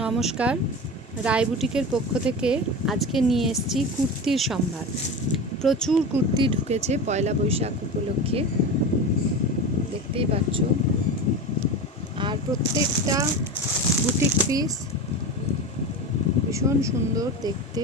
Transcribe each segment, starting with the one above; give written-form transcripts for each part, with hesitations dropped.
নমস্কার, রায় বুটিকের পক্ষ থেকে আজকে নিয়ে এসেছি কুর্তির সম্ভার। প্রচুর কুর্তি ঢুকেছে পয়লা বৈশাখ উপলক্ষে, দেখতেই পাচ্ছ। আর প্রত্যেকটা বুটিক পিস ভীষণ সুন্দর দেখতে।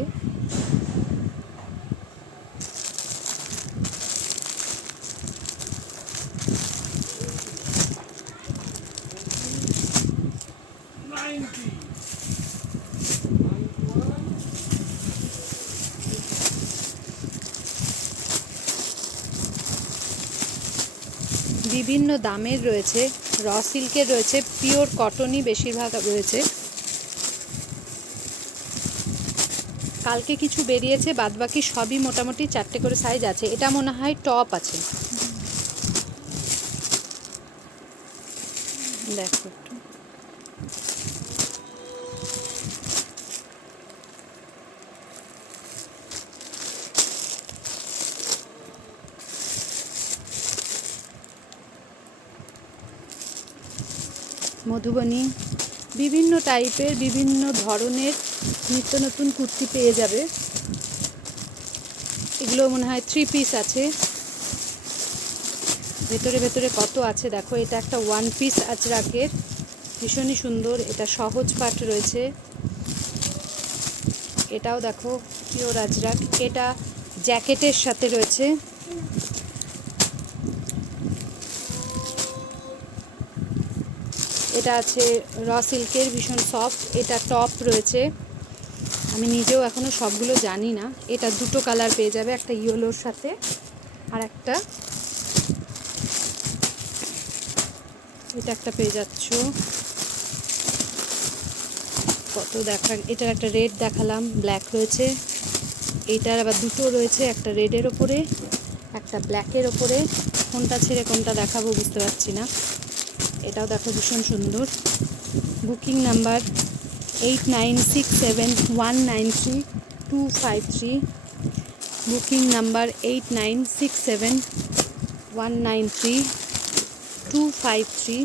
বিভিন্ন দামের রয়েছে, র সিল্কের রয়েছে, পিওর কটনই বেশিরভাগ রয়েছে। কালকে কিছু বেরিয়েছে, বাদবাকি সবই মোটামুটি 4টে করে সাইজ আছে। এটা মনে হয় টপ আছে, দেখো একটু। মধুবনী, বিভিন্ন টাইপের বিভিন্ন ধরনের নিত্য নতুন কুর্তি পেয়ে যাবে। এগুলো মনে হয় 3 পিস আছে। ভেতরে ভেতরে কত আছে দেখো। এটা একটা 1 পিস আজরাকের, ভীষণই সুন্দর। এটা সহজ পাট রয়েছে। এটাও দেখো পিওর আজরাক, এটা জ্যাকেটের সাথে রয়েছে। এটা আছে র সিল্কের, ভীষণ সফট। এটা টপ রয়েছে, আমি নিজেও এখনও সবগুলো জানি না। এটা 2টো কালার পেয়ে যাবে, একটা ইয়েলোর সাথে আর একটা এটা একটা পেয়ে যাচ্ছ। কত দেখা, এটার একটা রেড দেখালাম, ব্ল্যাক রয়েছে। এইটার আবার 2টো রয়েছে, একটা রেডের ওপরে একটা ব্ল্যাকের ওপরে। কোনটা ছেড়ে কোনটা দেখাবো বুঝতে পারছি না। এটাও দেখো ভীষণ সুন্দর। Booking number 8967193253, booking number 8967193253।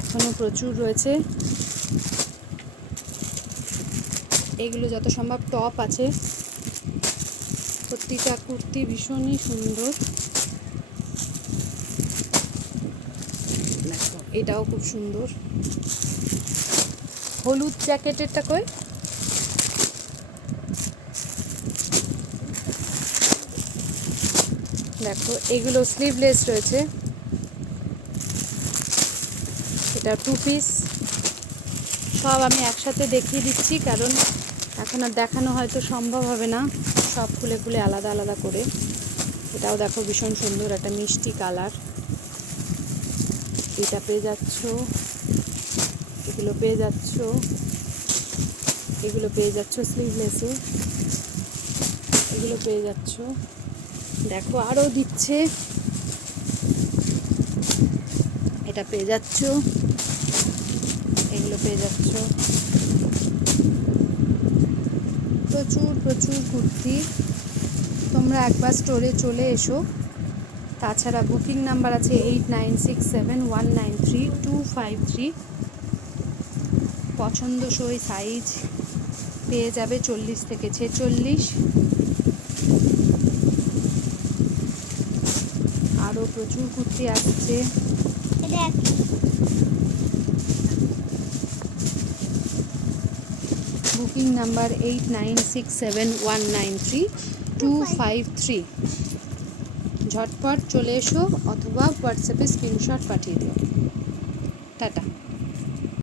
এখনও প্রচুর রয়েছে। এগুলো যত সম্ভব টপ আছে। প্রতিটা কুর্তি ভীষণই সুন্দর। দেখো এটাও খুব সুন্দর। হলুদ জ্যাকেটেরটা কই? দেখো এগুলো স্লিভলেস রয়েছে। এটা 2 পিস। সব আমি একসাথে দেখিয়ে দিচ্ছি, কারণ এখন আর দেখানো হয়তো সম্ভব হবে না সব খুলে খুলে আলাদা আলাদা করে। এটাও দেখো ভীষণ সুন্দর, একটা মিষ্টি কালার। এটা পেয়ে যাচ্ছ, এগুলো পেয়ে যাচ্ছ, এগুলো পেয়ে যাচ্ছ স্লিভলেসে, এগুলো পেয়ে যাচ্ছ। দেখো আরও দিচ্ছে, এটা পেয়ে যাচ্ছ, এগুলো পেয়ে যাচ্ছ। প্রচুর প্রচুর কুর্তি, তোমরা একবার স্টোরে চলে এসো। তাছাড়া বুকিং নাম্বার আছে 8967193253। পছন্দসই সাইজ পেয়ে যাবে 40 থেকে 46। আরও প্রচুর কুর্তি আসছে। Booking number 8967193253। ঝটপট চলে এসো, অথবা হোয়াটসঅ্যাপে স্ক্রিনশট পাঠিয়ে দিও। টাটা।